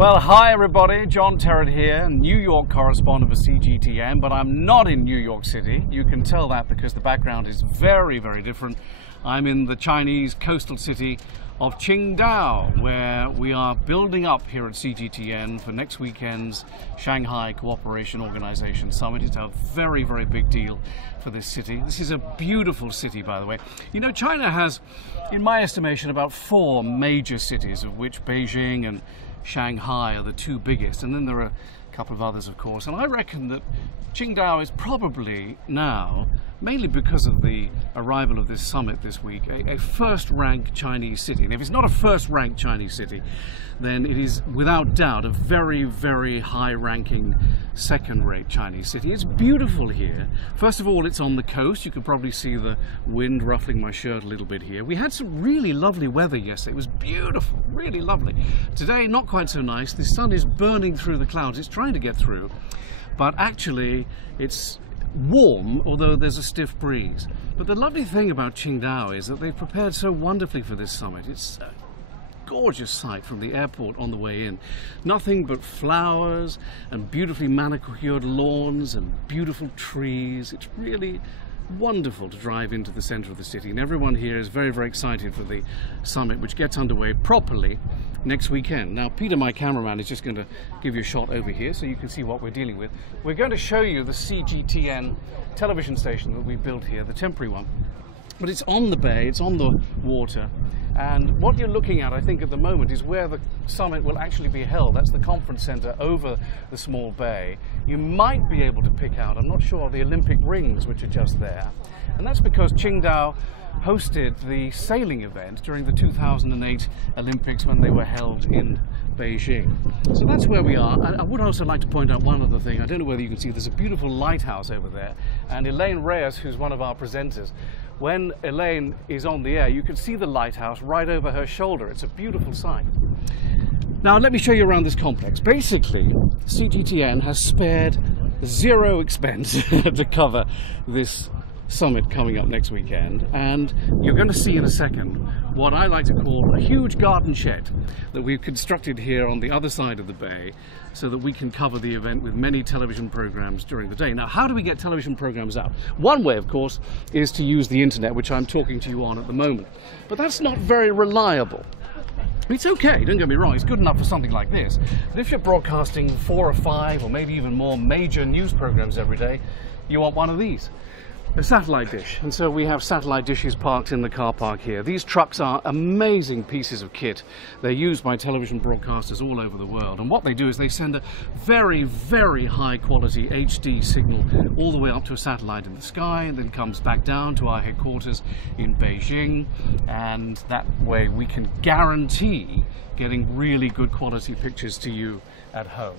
Well, hi everybody, John Terrett here, New York correspondent for CGTN, but I'm not in New York City. You can tell that because the background is very, very different. I'm in the Chinese coastal city of Qingdao, where we are building up here at CGTN for next weekend's Shanghai Cooperation Organisation Summit. It's a very, very big deal for this city. This is a beautiful city, by the way. You know, China has, in my estimation, about 4 major cities, of which Beijing and Shanghai are the 2 biggest, and then there are a couple of others, of course. And I reckon that Qingdao is probably now, mainly because of the arrival of this summit this week, a first-rank Chinese city. And if it's not a first-rank Chinese city, then it is without doubt a very, very high-ranking second-rate Chinese city. It's beautiful here. First of all, it's on the coast. You can probably see the wind ruffling my shirt a little bit here. We had some really lovely weather yesterday. It was beautiful, really lovely. Today, not quite so nice. The sun is burning through the clouds. It's trying to get through, but actually it's warm, although there's a stiff breeze. But the lovely thing about Qingdao is that they've prepared so wonderfully for this summit. It's a gorgeous sight from the airport on the way in. Nothing but flowers and beautifully manicured lawns and beautiful trees. It's really wonderful to drive into the center of the city, and everyone here is very, very excited for the summit, which gets underway properly next weekend. Now, Peter, my cameraman, is just going to give you a shot over here so you can see what we're dealing with. We're going to show you the CGTN television station that we built here, the temporary one. But it's on the bay, it's on the water, and what you're looking at, I think, at the moment is where the summit will actually be held. That's the conference center over the small bay. You might be able to pick out, I'm not sure, the Olympic rings which are just there. And that's because Qingdao hosted the sailing event during the 2008 Olympics when they were held in Beijing. So that's where we are. I would also like to point out one other thing. I don't know whether you can see, there's a beautiful lighthouse over there, and Elaine Reyes, who's one of our presenters, when Elaine is on the air, you can see the lighthouse right over her shoulder. It's a beautiful sight. Now, let me show you around this complex. Basically, CGTN has spared 0 expense to cover this summit coming up next weekend, and you're going to see in a second what I like to call a huge garden shed that we've constructed here on the other side of the bay so that we can cover the event with many television programs during the day. Now, how do we get television programs out? One way, of course, is to use the internet, which I'm talking to you on at the moment, but that's not very reliable. It's okay, don't get me wrong, it's good enough for something like this, but if you're broadcasting 4 or 5 or maybe even more major news programs every day, you want one of these. A satellite dish, and so we have satellite dishes parked in the car park here. These trucks are amazing pieces of kit. They're used by television broadcasters all over the world, and what they do is they send a very, very high quality HD signal all the way up to a satellite in the sky, and then comes back down to our headquarters in Beijing, and that way we can guarantee getting really good quality pictures to you at home.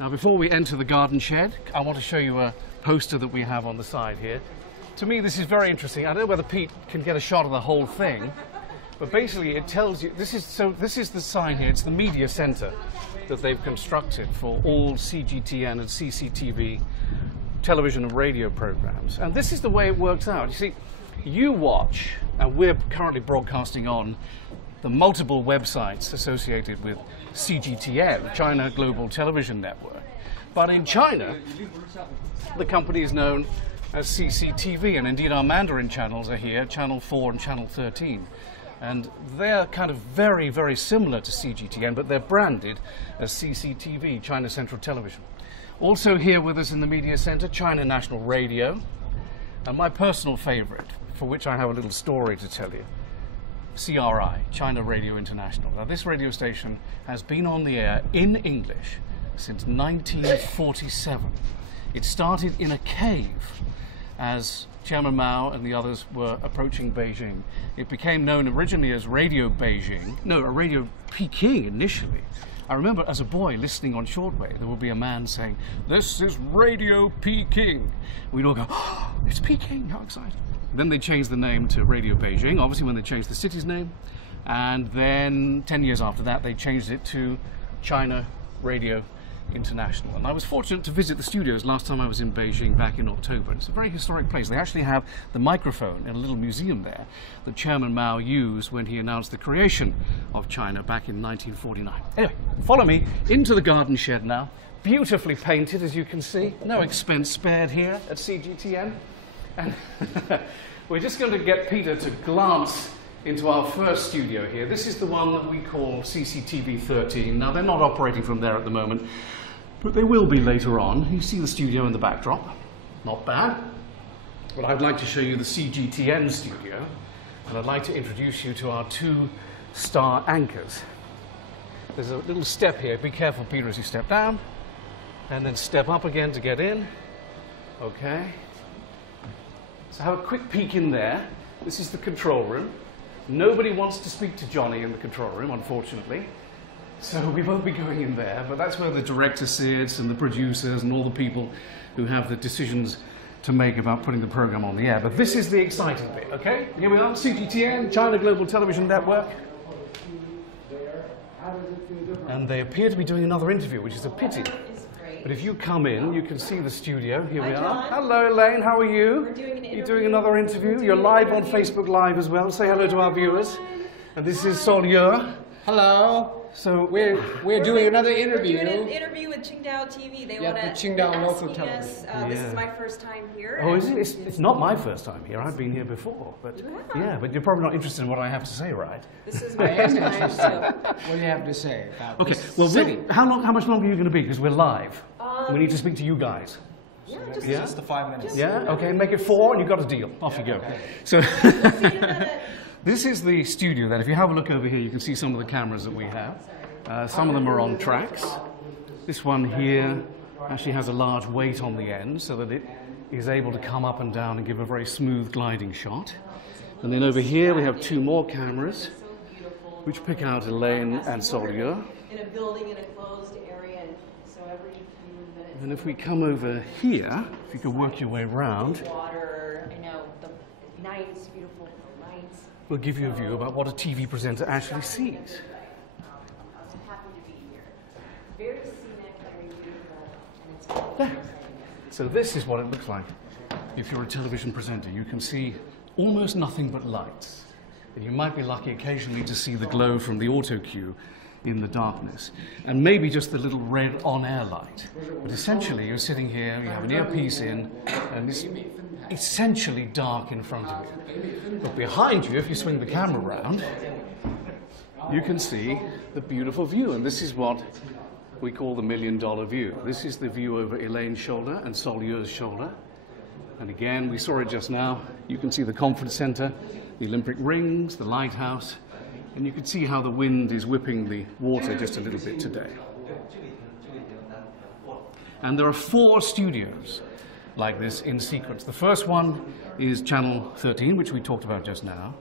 Now, before we enter the garden shed, I want to show you a poster that we have on the side here. To me, this is very interesting. I don't know whether Pete can get a shot of the whole thing, but basically it tells you, this is the sign here. It's the media center that they've constructed for all CGTN and CCTV television and radio programs. And this is the way it works out. You see, you watch, and we're currently broadcasting on the multiple websites associated with CGTN, China Global Television Network. But in China, the company is known as CCTV, and indeed our Mandarin channels are here, Channel 4 and Channel 13. And they're kind of very, very similar to CGTN, but they're branded as CCTV, China Central Television. Also here with us in the media center, China National Radio, and my personal favorite, for which I have a little story to tell you, CRI, China Radio International. Now, this radio station has been on the air in English since 1947. It started in a cave as Chairman Mao and the others were approaching Beijing. It became known originally as Radio Beijing, no, Radio Peking initially. I remember as a boy listening on shortwave, there would be a man saying, "This is Radio Peking." We'd all go, "Oh, it's Peking, how exciting." Then they changed the name to Radio Beijing, obviously when they changed the city's name. And then 10 years after that, they changed it to China Radio International. And I was fortunate to visit the studios last time I was in Beijing back in October. It's a very historic place. They actually have the microphone in a little museum there that Chairman Mao used when he announced the creation of China back in 1949. Anyway, follow me into the garden shed now. Beautifully painted, as you can see. No expense spared here at CGTN. And we're just going to get Peter to glance into our first studio here. This is the one that we call CCTV 13. Now, they're not operating from there at the moment, but they will be later on. You see the studio in the backdrop. Not bad. But I'd like to show you the CGTN studio, and I'd like to introduce you to our two star anchors. There's a little step here. Be careful, Peter, as you step down, and then step up again to get in. Okay. So have a quick peek in there. This is the control room. Nobody wants to speak to Johnny in the control room, unfortunately. So we won't be going in there, but that's where the director sits and the producers and all the people who have the decisions to make about putting the program on the air. But this is the exciting bit, okay? Here we are, CGTN, China Global Television Network. And they appear to be doing another interview, which is a pity. But if you come in, you can see the studio. Here we are. Hello, Elaine. How are you? We're doing an interview. You're doing another interview. You're live on Facebook Live as well. Say hello to our viewers. And this is Solier. Hello. So we're doing another interview. We're doing an interview with Qingdao TV. They want to Qingdao local television. This is my first time here. Oh, is it? It's not my first time here. I've been here before, but yeah, but you're probably not interested in what I have to say, right? This is my first time. So. What do you have to say about Okay. this Well, city? how much longer are you going to be? Because we're live. We need to speak to you guys. Yeah, Just the 5 minutes. Yeah. Okay. Make it 4, and you've got a deal. Off you go. So. This is the studio then. If you have a look over here, you can see some of the cameras that we have. Some of them are on tracks. This one here actually has a large weight on the end so that it is able to come up and down and give a very smooth gliding shot. And then over here we have 2 more cameras which pick out Elaine and Solier. In a building in a closed area, and so every few minutes. And if we come over here, if you could work your way around, Water, I know, the nights, beautiful nights. we'll give you a view about what a TV presenter actually sees. I'm happy to be here. Very scenic, very beautiful, and it's So this is what it looks like. If you're a television presenter, you can see almost nothing but lights. And you might be lucky occasionally to see the glow from the auto cue in the darkness. And maybe just the little red on-air light. But essentially, you're sitting here, you have an earpiece in, and it's essentially dark in front of you. But behind you, if you swing the camera around, you can see the beautiful view. And this is what we call the $1 million view. This is the view over Elaine's shoulder and Solier's shoulder. And again, we saw it just now. You can see the conference center, the Olympic rings, the lighthouse, and you can see how the wind is whipping the water just a little bit today. And there are 4 studios like this in sequence. The first one is Channel 13, which we talked about just now.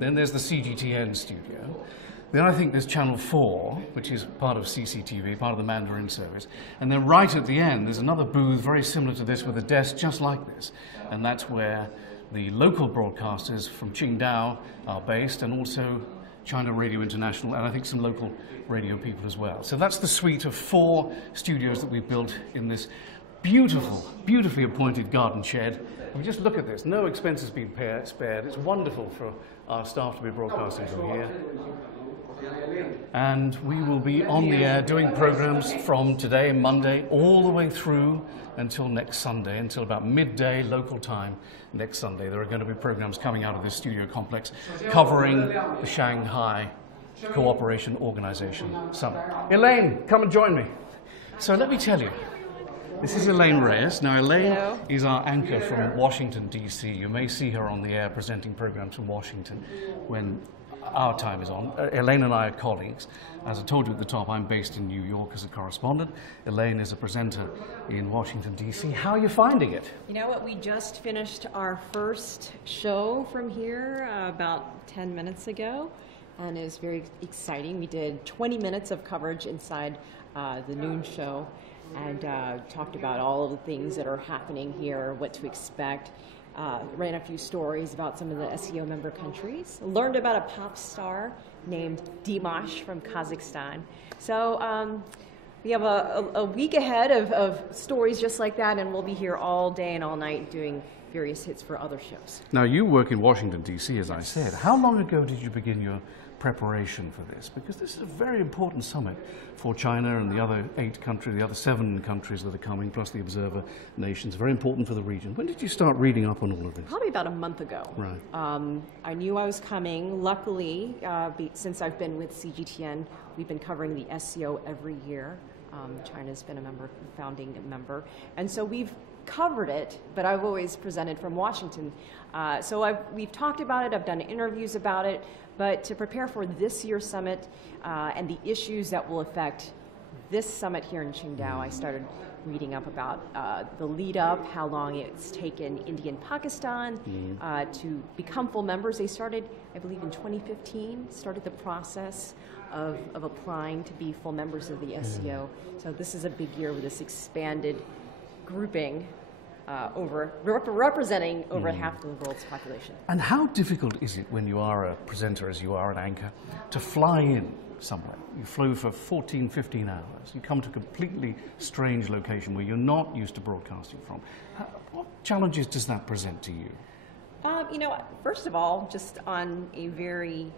Then there's the CGTN studio. Then I think there's Channel 4, which is part of CCTV, part of the Mandarin service. And then right at the end, there's another booth very similar to this with a desk just like this. And that's where the local broadcasters from Qingdao are based, and also China Radio International, and I think some local radio people as well. So that's the suite of 4 studios that we've built in this beautiful, beautifully appointed garden shed. And just look at this. No expense has been spared. It's wonderful for our staff to be broadcasting from here. And we will be on the air doing programs from today, Monday, all the way through until next Sunday, until about midday local time next Sunday. There are going to be programs coming out of this studio complex covering the Shanghai Cooperation Organisation Summit. Elaine, come and join me. So let me tell you, this is Elaine Reyes. Now, Elaine is our anchor from Washington, D.C. You may see her on the air presenting programs from Washington when our time is on. Elaine and I are colleagues. As I told you at the top, I'm based in New York as a correspondent. Elaine is a presenter in Washington, D.C. How are you finding it? You know what? We just finished our first show from here about 10 minutes ago, and it was very exciting. We did 20 minutes of coverage inside the noon show, and talked about all of the things that are happening here, what to expect. Ran a few stories about some of the SEO member countries. Learned about a pop star named Dimash from Kazakhstan. So We have a week ahead of stories just like that, and we'll be here all day and all night doing various hits for other shows. Now, you work in Washington, D.C., as I said. How long ago did you begin your preparation for this? Because this is a very important summit for China and the other 7 countries that are coming, plus the observer nations. Very important for the region. When did you start reading up on all of this? Probably about a month ago. Right. I knew I was coming. Luckily, since I've been with CGTN, we've been covering the SCO every year. China's been a founding member. And so we've covered it, but I've always presented from Washington. We've talked about it, I've done interviews about it, but to prepare for this year's summit and the issues that will affect this summit here in Qingdao, I started reading up about the lead up, how long it's taken India and Pakistan to become full members. They started, I believe, in 2015, started the process of applying to be full members of the SCO. So this is a big year with this expanded grouping representing over half the world's population. And how difficult is it when you are a presenter, as you are an anchor, to fly in somewhere? You flew for 14, 15 hours. You come to a completely strange location where you're not used to broadcasting from. What challenges does that present to you? First of all, just on a very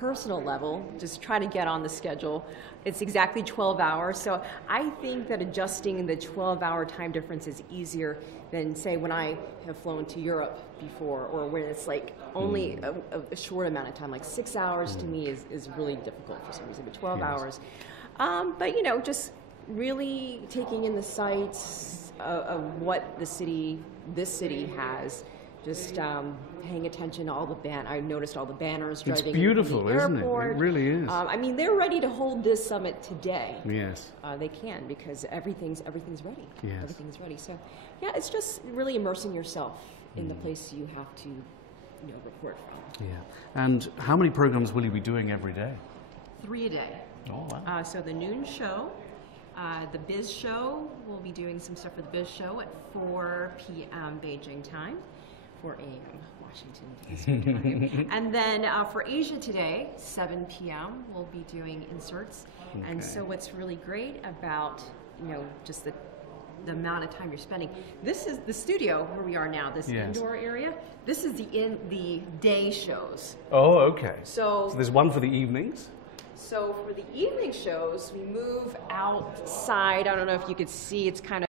personal level, just try to get on the schedule. It's exactly 12 hours, so I think that adjusting the 12-hour time difference is easier than, say, when I have flown to Europe before, or when it's like only a short amount of time, like 6 hours to me is really difficult for some reason, but 12 hours. But just really taking in the sights of what this city has. Just paying attention to all the I noticed all the banners driving. It's beautiful, in the airport. Isn't it? It really is. They're ready to hold this summit today. Yes. They can, because everything's ready. Yes. Everything's ready. So, yeah, it's just really immersing yourself in the place you have to, report from. Yeah. And how many programs will you be doing every day? 3 a day. Oh, wow. So the noon show, the Biz show, we'll be doing some stuff for the Biz show at 4 p.m. Beijing time. 4 a.m. Washington, D.C. And then for Asia Today, 7 p.m., we'll be doing inserts. Okay. And so what's really great about, just the amount of time you're spending. This is the studio where we are now, this indoor area. This is the day shows. Oh, okay. So there's one for the evenings? So for the evening shows, we move outside. I don't know if you could see, it's kind of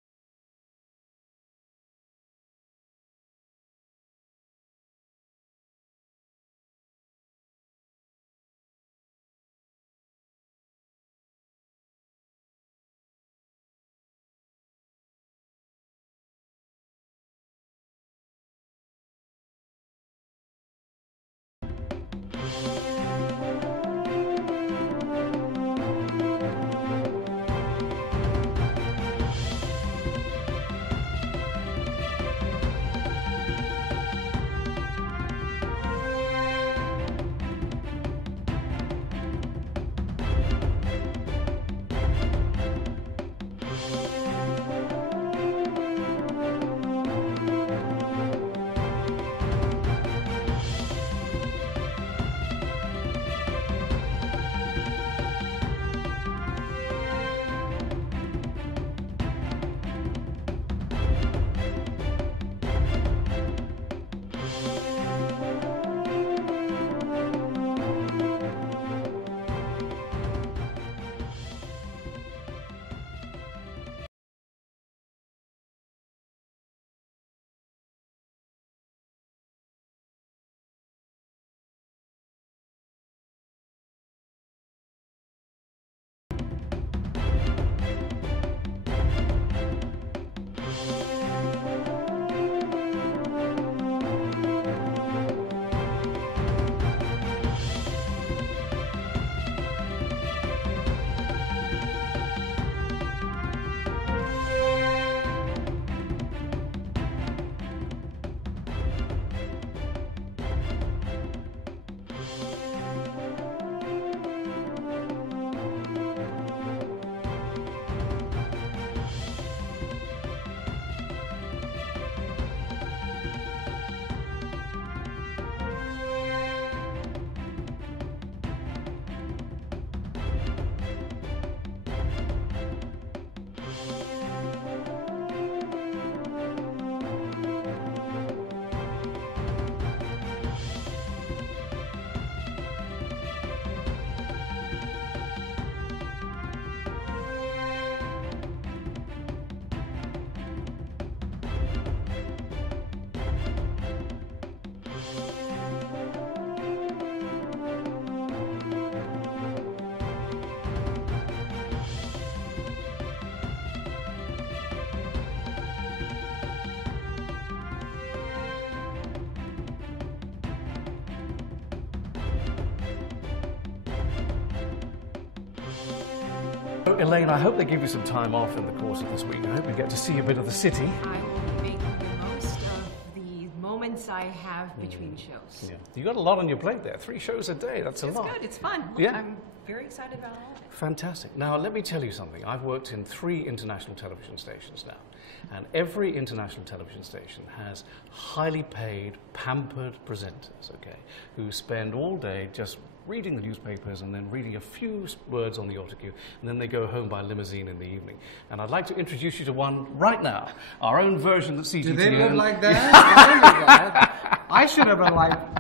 So, Elaine, I hope they give you some time off in the course of this week. I hope you get to see a bit of the city. I will be making the most of the moments I have between shows. Yeah. You got a lot on your plate there. 3 shows a day. That's a lot. It's good. It's fun. Yeah. I'm very excited about all of it. Fantastic. Now, let me tell you something. I've worked in 3 international television stations now, and every international television station has highly paid, pampered presenters, okay, who spend all day just reading the newspapers and then reading a few words on the autocue, and then they go home by limousine in the evening. And I'd like to introduce you to one right now, our own version of CGTN. Do they live like that? I don't live that. I should have been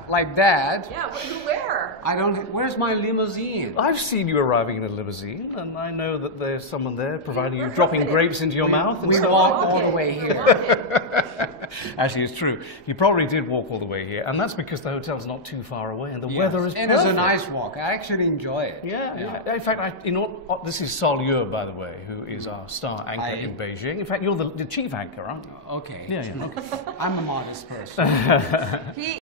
like that. Yeah, where? I don't. Where's my limousine? I've seen you arriving in a limousine, and I know that there's someone there providing you dropping grapes into your mouth. And We so walked on. all the way here. Actually, it's true. You probably did walk all the way here, and that's because the hotel's not too far away, and the Yes. weather is And perfect. it's a nice walk. I actually enjoy it. Yeah. In fact, this is Sol Yue, by the way, who is our star anchor in Beijing. In fact, you're the chief anchor, aren't you? Okay. Yeah. Okay. I'm a modest person. He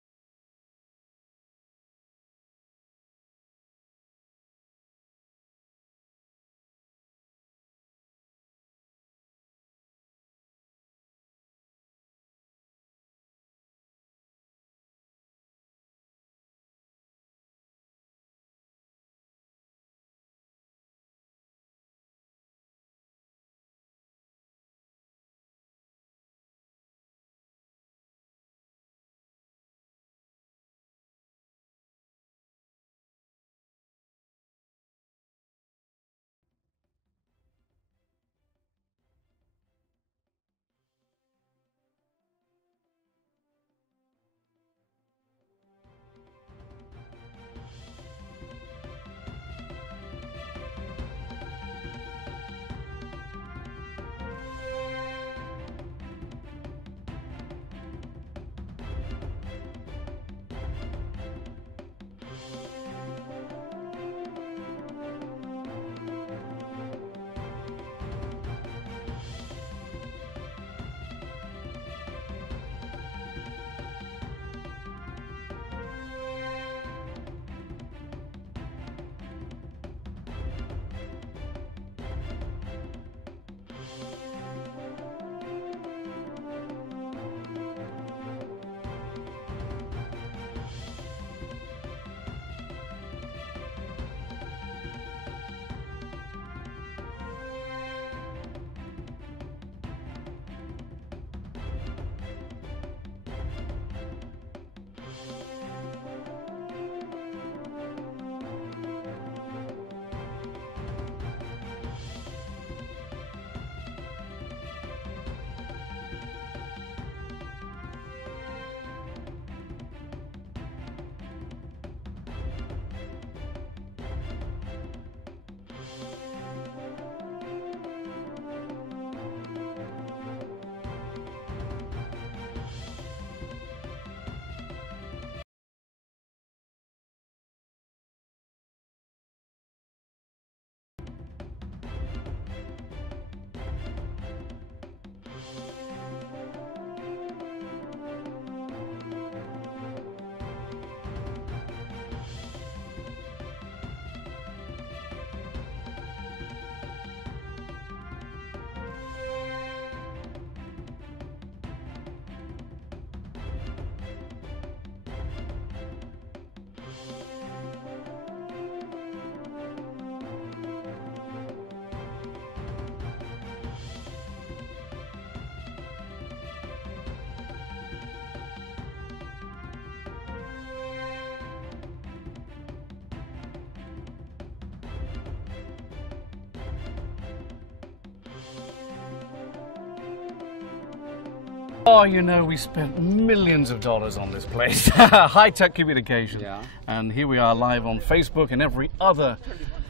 Oh, you know, we spent millions of dollars on this place. High-tech communication. Yeah. And here we are live on Facebook and every other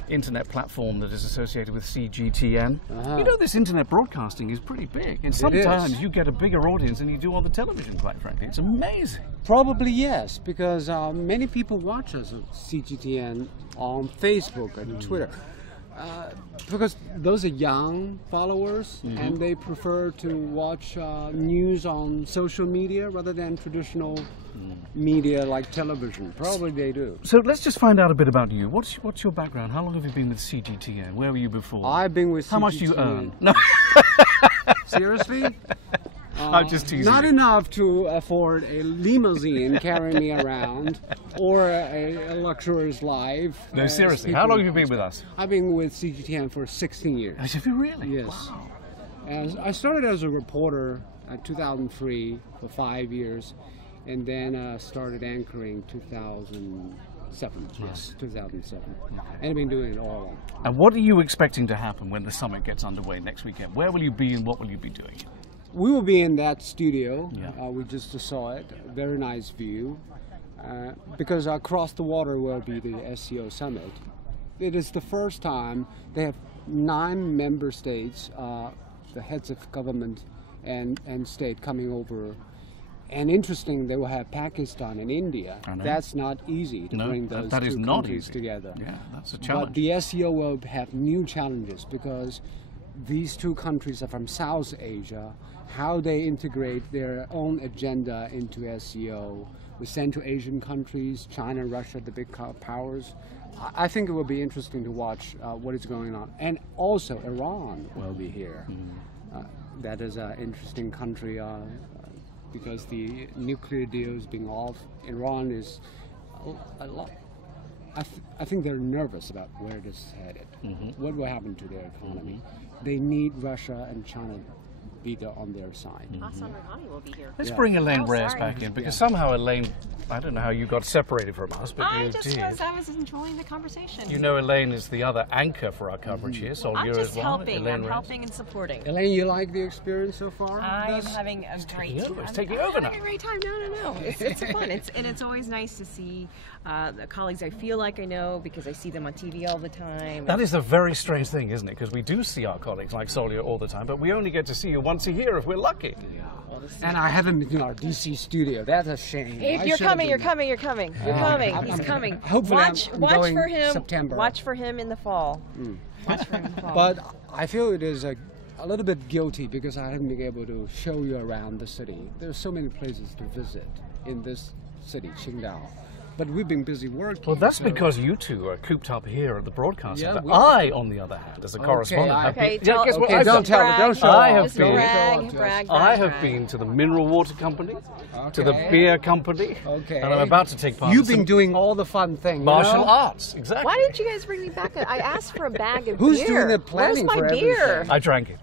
internet platform that is associated with CGTN. You know, this internet broadcasting is pretty big, and sometimes you get a bigger audience than you do on the television, quite frankly. It's amazing. Probably yes, because many people watch us on CGTN on Facebook and Twitter. Because those are young followers, and they prefer to watch news on social media rather than traditional media like television. Probably they do. So let's just find out a bit about you. What's your background? How long have you been with CGTN? Where were you before? I've been with CGTN. How much do you earn? No. Seriously? I'm just teasing. Not enough to afford a limousine carrying me around or a luxurious life. No, seriously. How long have you been with us? I've been with CGTN for 16 years. Have you really? Yes. Wow. I started as a reporter in 2003 for 5 years, and then started anchoring 2007. Yes, 2007. Okay. And I've been doing it all along. And what are you expecting to happen when the summit gets underway next weekend? Where will you be and what will you be doing? We will be in that studio. Yeah. We just saw it. Very nice view. Because across the water will be the SCO Summit. It is the first time they have 9 member states, the heads of government and state coming over. And interesting, they will have Pakistan and India. That's not easy to bring those two countries together. Yeah, that's a challenge. But the SCO will have new challenges because these two countries are from South Asia. How they integrate their own agenda into SCO with Central Asian countries, China, Russia, the big powers. I think it will be interesting to watch what is going on. And also Iran will be here. That is an interesting country because the nuclear deal is being off. Iran is a lot. I think they're nervous about where it is headed. What will happen to their economy? They need Russia and China be there on their side. Hassan Rouhani will be here. Let's bring Elaine Reyes back in, because somehow Elaine, I don't know how you got separated from us, but you did. I was enjoying the conversation. You know, Elaine is the other anchor for our coverage here, so I'm you're just as well. helping. I'm helping and supporting. Elaine, you like the experience so far? I'm having a great time. It's taking over now. I'm having a great time. No. It's fun. And it's always nice to see the colleagues I feel like I know because I see them on TV all the time. That is a very strange thing, isn't it? Because we do see our colleagues like Solia all the time, but we only get to see you once a year if we're lucky. And I haven't been to our DC studio. That's a shame. If you're coming. He's coming. Hopefully watch for him. September. Watch for him in the fall. Watch for him in the fall. But I feel it is a little bit guilty because I haven't been able to show you around the city. There's so many places to visit in this city, Qingdao. But we've been busy working. Well, that's because you two are cooped up here at the broadcast center. I, on the other hand, as a correspondent, don't tell me. Don't show I off. have been to the mineral water company, to the beer company, and I'm about to take part. You've been doing all the fun things. Martial arts, exactly. Why didn't you guys bring me back? I asked for a bag of beer. Who's doing the planning Where's my for beer? everything? I drank it.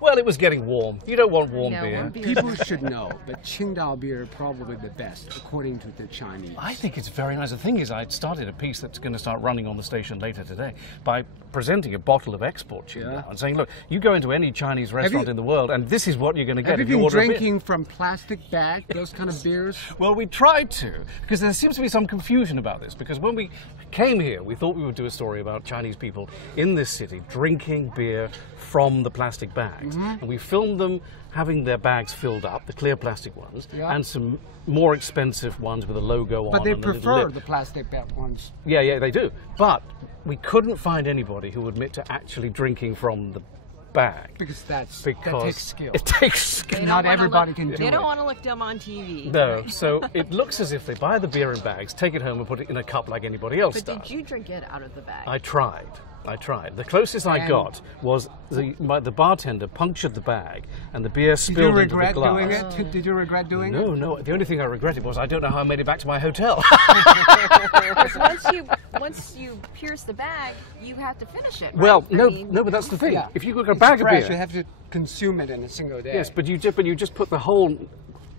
Well, it was getting warm. You don't want warm beer. People should know that Qingdao beer is probably the best, according to the Chinese. I think it's very nice. The thing is, I started a piece that's going to start running on the station later today by presenting a bottle of export Qingdao and saying, look, you go into any Chinese restaurant in the world and this is what you're going to get. Have you been drinking from plastic bag, those kind of beers? Well, we tried to, because there seems to be some confusion about this, because when we came here, we thought we would do a story about Chinese people in this city drinking beer from the plastic bags. And we filmed them having their bags filled up, the clear plastic ones, and some more expensive ones with a logo on. But they prefer the plastic bag ones. Yeah, they do. But we couldn't find anybody who would admit to actually drinking from the bag. Because that takes skill. It takes skill. Not everybody can do it. They don't want to look dumb on TV. No, so it looks as if they buy the beer in bags, take it home and put it in a cup like anybody else does. But did you drink it out of the bag? I tried. The closest I got was the bartender punctured the bag and the beer spilled into the glass. Did you regret doing it? Did you regret doing it? No. The only thing I regretted was I don't know how I made it back to my hotel. Once you pierce the bag, you have to finish it. Right? Well, no, but that's the thing. If you cook a bag of beer, you have to consume it in a single day. Yes, but you just put the whole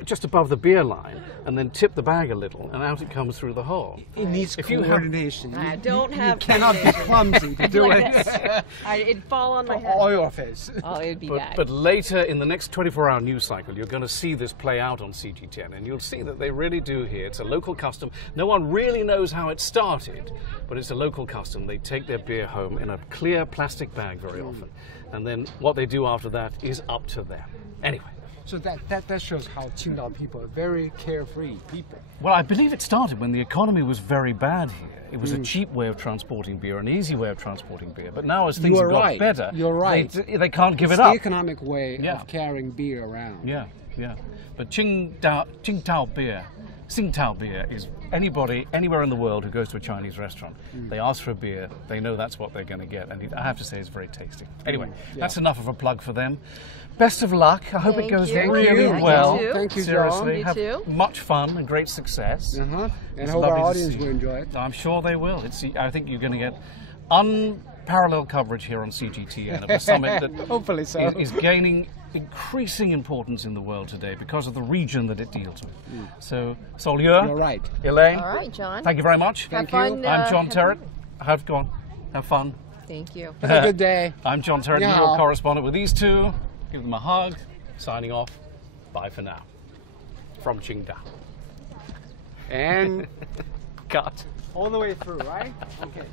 just above the beer line and then tip the bag a little and out it comes through the hole. It needs coordination. I don't have. You cannot be clumsy to do like it. It'd fall on my head. All your face. Oh, it'd be bad. But later in the next 24-hour news cycle, you're going to see this play out on CGTN, and you'll see that they really do here. It's a local custom. No one really knows how it started, but it's a local custom. They take their beer home in a clear plastic bag very often, and then what they do after that is up to them. Anyway. So that shows how Qingdao people are very carefree people. Well, I believe it started when the economy was very bad here. It was a cheap way of transporting beer, an easy way of transporting beer. But now as things have got better, you're right. They can't give it it's up. the economic way of carrying beer around. Yeah. yeah. But Qingdao beer, Qingdao beer is anybody, anywhere in the world who goes to a Chinese restaurant, they ask for a beer, they know that's what they're going to get. And I have to say it's very tasty. Anyway, that's enough of a plug for them. Best of luck. I hope it goes really well. Thank you, Seriously, John. have too. much fun and great success. And It's hope our lovely to audience see will you. enjoy it. I'm sure they will. I think you're going to get unparalleled coverage here on CGTN of a summit that Hopefully so. is gaining increasing importance in the world today because of the region that it deals with. So, Solier, You're right. Elaine, All right, John. thank you very much. Have fun. I'm John Terrett. Have fun. Thank you. Have a good day. I'm John Terrett, New Yeah. York correspondent with these two. Give them a hug. Signing off. Bye for now. From Qingdao. And Cut. all the way through, right? Okay.